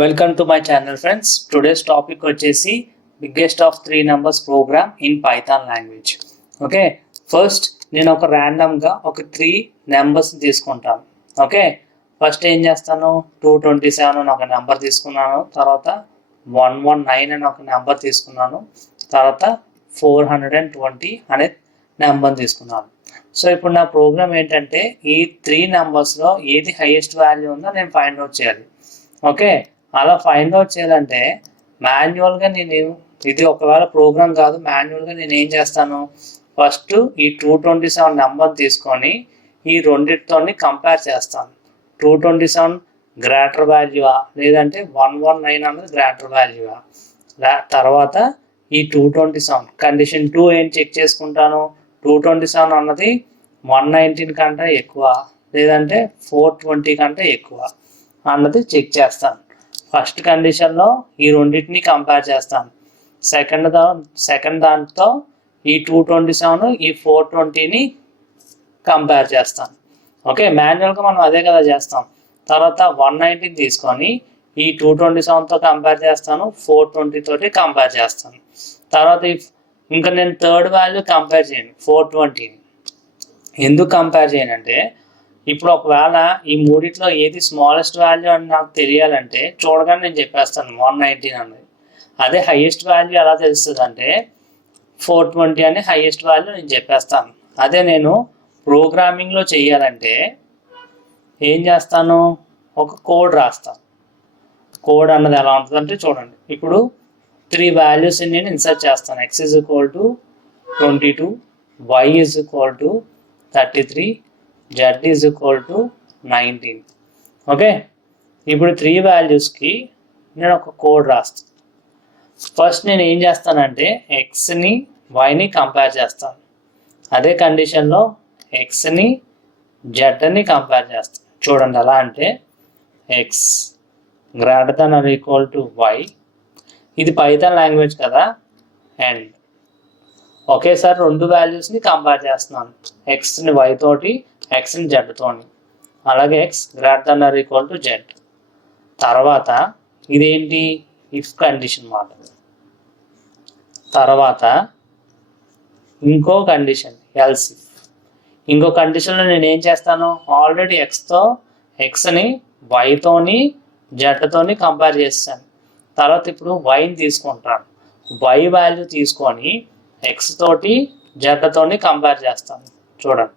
Welcome to my channel friends. Today's topic వచ్చేసి biggest of 3 numbers program in python language. Okay, first నేను ఒక ర్యాండమ్గా ఒక 3 numbers తీసుకుంటాను. ఓకే, ఫస్ట్ ఏం చేస్తాను, 227 అని ఒక నెంబర్ తీసుకున్నాను, తర్వాత 119 అని ఒక నెంబర్ తీసుకున్నాను, తర్వాత 420 అనే నెంబర్ తీసుకున్నాను. సో ఇప్పుడు నా ప్రోగ్రామ్ ఏంటంటే ఈ 3 numbers-లో ఏది హైయెస్ట్ వాల్యూ ఉందో నేను ఫైండ్ అవుట్ చేయాలి. ఓకే, అలా ఫైండ్ అవుట్ చేయాలంటే మాన్యువల్గా నేను ఇది ఒకవేళ ప్రోగ్రామ్ కాదు, మాన్యువల్గా నేను ఏం చేస్తాను, ఫస్ట్ ఈ 227 నెంబర్ తీసుకొని ఈ రెండింటితో కంపేర్ చేస్తాను. 227 గ్రేటర్ వాల్యూవా లేదంటే 119 అన్నది గ్రేటర్ వాల్యూవా. తర్వాత ఈ 227 కండిషన్ 2 ఏం చెక్ చేసుకుంటాను, 227 అన్నది 119 కంటే ఎక్కువ లేదంటే 420 కంటే ఎక్కువ అన్నది చెక్ చేస్తాను. ఫస్ట్ కండిషన్లో ఈ రెండింటిని కంపేర్ చేస్తాను. సెకండ్ దాంతో ఈ 227 ఈ 420ని కంపేర్ చేస్తాను. ఓకే, మాన్యువల్గా మనం అదే కదా చేస్తాం. తర్వాత 119 తీసుకొని ఈ 227తో కంపేర్ చేస్తాను, 420 తోటి కంపేర్ చేస్తాను. తర్వాత ఇంకా నేను థర్డ్ వాల్యూ కంపేర్ చేయను, 420ని. ఎందుకు కంపేర్ చేయనంటే ఇప్పుడు ఒకవేళ ఈ మూడిట్లో ఏది స్మాలెస్ట్ వాల్యూ అని నాకు తెలియాలంటే చూడగానే నేను చెప్పేస్తాను 119 అనేది. అదే హైయెస్ట్ వాల్యూ ఎలా తెలుస్తుంది అంటే 420 అనే హైయెస్ట్ వాల్యూ నేను చెప్పేస్తాను. అదే నేను ప్రోగ్రామింగ్లో చేయాలంటే ఏం చేస్తాను, ఒక కోడ్ రాస్తాను. కోడ్ అన్నది ఎలా ఉంటుందంటే చూడండి, ఇప్పుడు 3 వాల్యూస్ నేను ఇన్సర్ట్ చేస్తాను. x is equal to 22, y is equal to 33, z is equal to 19. Okay, ఇప్పుడు 3 వాల్యూస్కి నేను ఒక కోడ్ రాస్తాను. ఫస్ట్ నేను ఏం చేస్తానంటే ఎక్స్ని వైని కంపేర్ చేస్తాను. అదే కండిషన్లో ఎక్స్ని జెడ్ని కంపేర్ చేస్తాను. చూడండి ఎలా అంటే X greater than or equal to Y. ఇది పైథాన్ లాంగ్వేజ్ కదా, అండ్ ఒకేసారి 2 వాల్యూస్ని కంపేర్ చేస్తున్నాను, ఎక్స్ని వై తోటి ఎక్స్ని జెడ్ తోని. అలాగే X greater than or equal to Z. తర్వాత ఇదేంటి, ఇఫ్ కండిషన్ మాట. తర్వాత ఇంకో కండిషన్ ఎల్స్ ఇఫ్. ఇంకో కండిషన్లో నేను ఏం చేస్తాను, ఆల్రెడీ ఎక్స్ని వైతోని జెడ్తోని కంపేర్ చేస్తాను. తర్వాత ఇప్పుడు వైని తీసుకుంటాను, వై వాల్యూ తీసుకొని ఎక్స్ తోటి జెడ్తోని కంపేర్ చేస్తాను. చూడండి,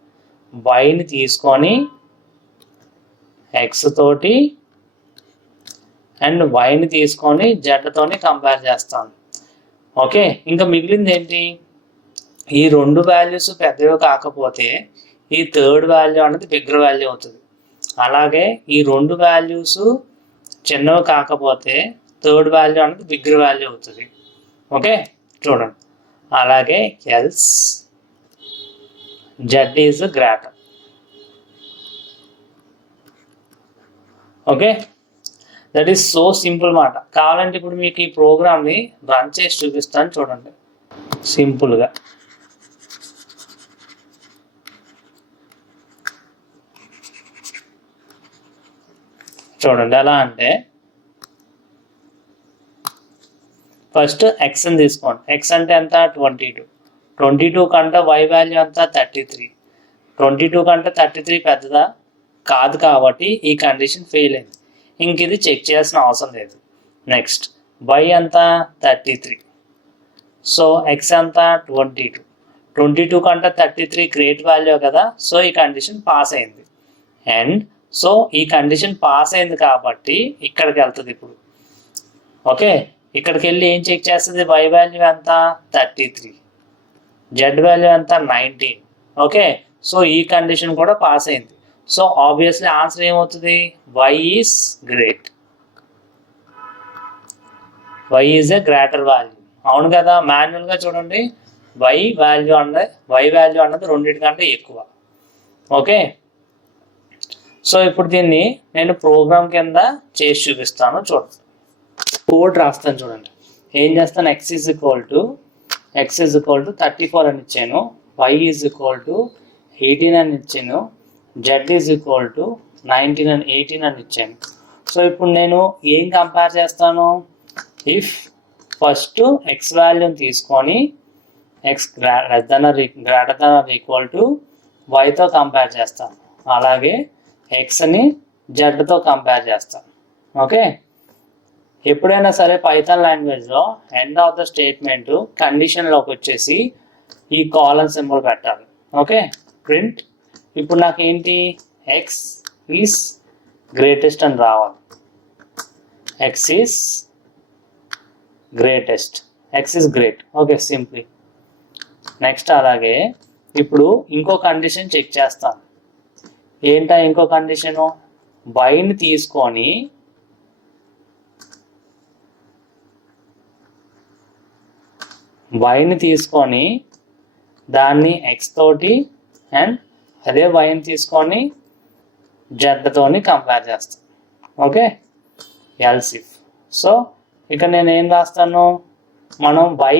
వైని తీసుకొని ఎక్స్ తోటి అండ్ వైని తీసుకొని జెడ్తోని కంపేర్ చేస్తాను. ఓకే, ఇంకా మిగిలింది ఏంటి, ఈ 2 వాల్యూస్ పెద్దవి కాకపోతే ఈ థర్డ్ వాల్యూ అనేది బిగ్గర్ వాల్యూ అవుతుంది. అలాగే ఈ 2 వాల్యూస్ చిన్నవి కాకపోతే థర్డ్ వాల్యూ అనేది బిగ్గర్ వాల్యూ అవుతుంది. ఓకే, చూడండి, అలాగే else Z is greater. Okay, that is so simple మాట. కావాలంటే ఇప్పుడు మీకు ఈ ప్రోగ్రామ్ని రన్ చేసి చూపిస్తాను, చూడండి సింపుల్గా. చూడండి ఎలా అంటే ఫస్ట్ ఎక్స్ని తీసుకోండి. ఎక్స్ అంటే ఎంత, 22 కంటే వై వాల్యూ ఎంత, 33. 22 కంటే 33 పెద్దదా కాదు, కాబట్టి ఈ కండిషన్ ఫెయిల్ అయింది. ఇంక ఇది చెక్ చేయాల్సిన అవసరం లేదు. నెక్స్ట్ వై ఎంత, 33. సో ఎక్స్ ఎంత, 22 కంటే 33 గ్రేట్ వాల్యూ కదా, సో ఈ కండిషన్ పాస్ అయింది. అండ్ సో ఈ కండిషన్ పాస్ అయింది కాబట్టి ఇక్కడికి వెళ్తుంది ఇప్పుడు. ఓకే, ఇక్కడికి వెళ్ళి ఏం చెక్ చేస్తుంది, వై వాల్యూ ఎంత, 33, జెడ్ వాల్యూ ఎంత, 19. ఓకే, సో ఈ కండిషన్ కూడా పాస్ అయింది. సో ఆబ్వియస్లీ ఆన్సర్ ఏమవుతుంది, Y is great, Y is a greater value. అవును కదా, మాన్యువల్గా చూడండి వై వాల్యూ అన్నది రెండింటికంటే ఎక్కువ. ఓకే, సో ఇప్పుడు దీన్ని నేను ప్రోగ్రామ్ కింద చేసి చూపిస్తాను. చూడండి, కోడ్ రాస్తాను. చూడండి ఏం చేస్తాను, ఎక్స్ ఈజ్ ఈక్వల్ టు 34 అని ఇచ్చాను, వై ఈజ్ ఈక్వల్ టు 18 అని ఇచ్చాను, జెడ్ ఈజ్ ఈక్వల్ టు 18 అని ఇచ్చాను. సో ఇప్పుడు నేను ఏం కంపేర్ చేస్తాను, ఇఫ్ ఫస్ట్ ఎక్స్ వాల్యూని తీసుకొని X greater than or equal to వైతో కంపేర్ చేస్తాను, అలాగే ఎక్స్ని జెడ్తో కంపేర్ చేస్తాను. ఓకే, ఎప్పుడైనా సరే పైథాన్ లాంగ్వేజ్లో ఎండ్ ఆఫ్ ద స్టేట్మెంట్ కండిషన్లోకి వచ్చేసి ఈ కాలన్ సింబల్ పెట్టాలి. ఓకే, ప్రింట్ ఇప్పుడు నాకు ఏంటి, ఎక్స్ ఈస్ గ్రేటెస్ట్ అని రావాలి. X is greatest, X is great. Okay, simply. Next అలాగే ఇప్పుడు ఇంకో కండిషన్ చెక్ చేస్తాను. ఏంటా ఇంకో కండిషను, వైని తీసుకొని దాన్ని ఎక్స్ తోటి అండ్ అదే వైని తీసుకొని జెడ్తోని కంపేర్ చేస్తాను. Okay, else if. సో ఇక నేను ఏం రాస్తాను, మనం వై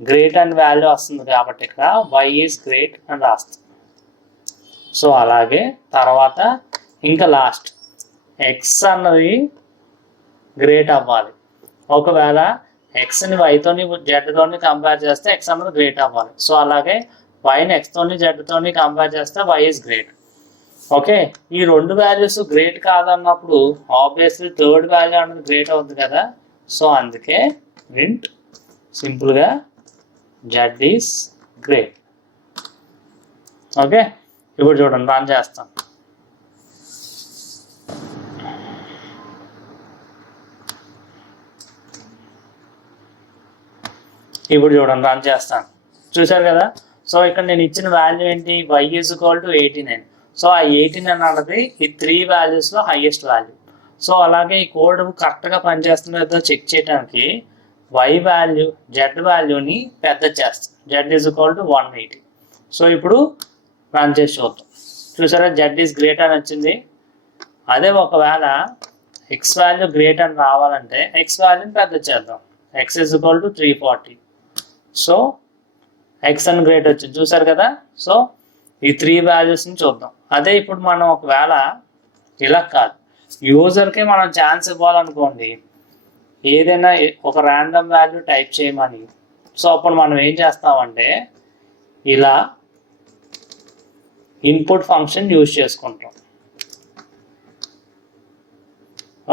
గ్రేట్ అండ్ వాల్యూ వస్తుంది కాబట్టి ఇక్కడ వై ఈజ్ గ్రేట్ అని రాస్తాం. సో అలాగే తర్వాత ఇంకా లాస్ట్ ఎక్స్ అన్నది గ్రేట్ అవ్వాలి. ఒకవేళ ఎక్స్ని వైతోని జెడ్తోని కంపేర్ చేస్తే ఎక్స్ అన్నది గ్రేట్ అవ్వాలి. సో అలాగే వైని ఎక్స్తోని జెడ్తోని కంపేర్ చేస్తే వై ఈజ్ గ్రేట్. ఓకే, ఈ రెండు వాల్యూస్ గ్రేట్ కాదన్నప్పుడు ఆబ్వియస్లీ థర్డ్ వాల్యూ అన్నది గ్రేట్ అవుతుంది కదా. సో అందుకే ప్రింట్ సింపుల్గా జెడ్ ఈస్ గ్రేట్. ఓకే, ఇప్పుడు చూడండి రన్ చేస్తాం. ఇప్పుడు చూడండి రన్ చేస్తాను, చూసారు కదా. సో ఇక్కడ నేను ఇచ్చిన వాల్యూ ఏంటి, Y is equal to 89. So ఆ 89 అన్నది ఈ 3 వాల్యూస్లో హైయెస్ట్ వాల్యూ. సో అలాగే ఈ కోడ్ కరెక్ట్గా పనిచేస్తుందో చెక్ చేయడానికి వై వాల్యూ జెడ్ వాల్యూని పెద్ద చేస్తాం. Z is equal to 180. So ఇప్పుడు రన్ చేసి చూద్దాం. చూసారా, జెడ్ ఈజ్ గ్రేట్ అని వచ్చింది. అదే ఒకవేళ ఎక్స్ వాల్యూ గ్రేట్ అని రావాలంటే ఎక్స్ వాల్యూని పెద్ద చేద్దాం. X is equal to 340. So X అని గ్రేట్ వచ్చింది, చూసారు కదా. సో ఈ 3 వాల్యూస్ని చూద్దాం. అదే ఇప్పుడు మనం ఒకవేళ ఇలా కాదు, యూజర్కే మనం ఛాన్స్ ఇవ్వాలనుకోండి, ఏదైనా ఒక ర్యాండమ్ వాల్యూ టైప్ చేయమని. సో అప్పుడు మనం ఏం చేస్తామంటే ఇలా ఇన్పుట్ ఫంక్షన్ యూజ్ చేసుకుంటాం.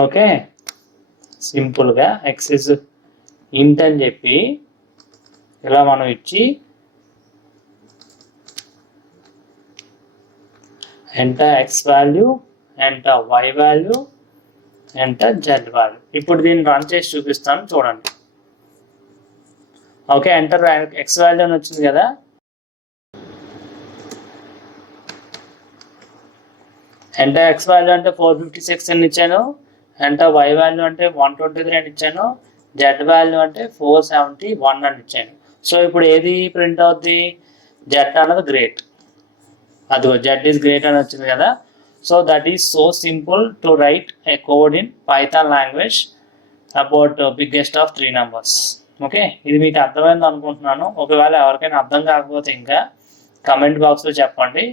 ఓకే, సింపుల్గా ఎక్స్ ఇస్ ఇంట్ అని చెప్పి ఇలా మనం ఇచ్చి enter X value, enter Y value, enter Z value. ఇప్పుడు దీన్ని రన్ చేసి చూపిస్తాను, చూడండి. ఓకే, ఎంటర్ ఎక్స్ వాల్యూ అని వచ్చింది కదా. ఎంటర్ ఎక్స్ వాల్యూ అంటే 456 అని ఇచ్చాను, ఎంటర్ వై వాల్యూ అంటే 123 అని ఇచ్చాను, జెడ్ వాల్యూ అంటే 471 అని ఇచ్చాను. సో ఇప్పుడు ఏది ప్రింట్ అవుద్ది, జెడ్ అన్నది గ్రేట్. అదిగో జెడ్ ఈస్ గ్రేట్ అని వచ్చింది కదా. So that is so simple to right A code in python language about biggest of 3 numbers. Okay, ఇది మీకు అర్థమైంది అనుకుంటున్నాను. ఒకవేళ ఎవరికైనా అర్థం కాకపోతే ఇంకా కమెంట్ బాక్స్లో చెప్పండి.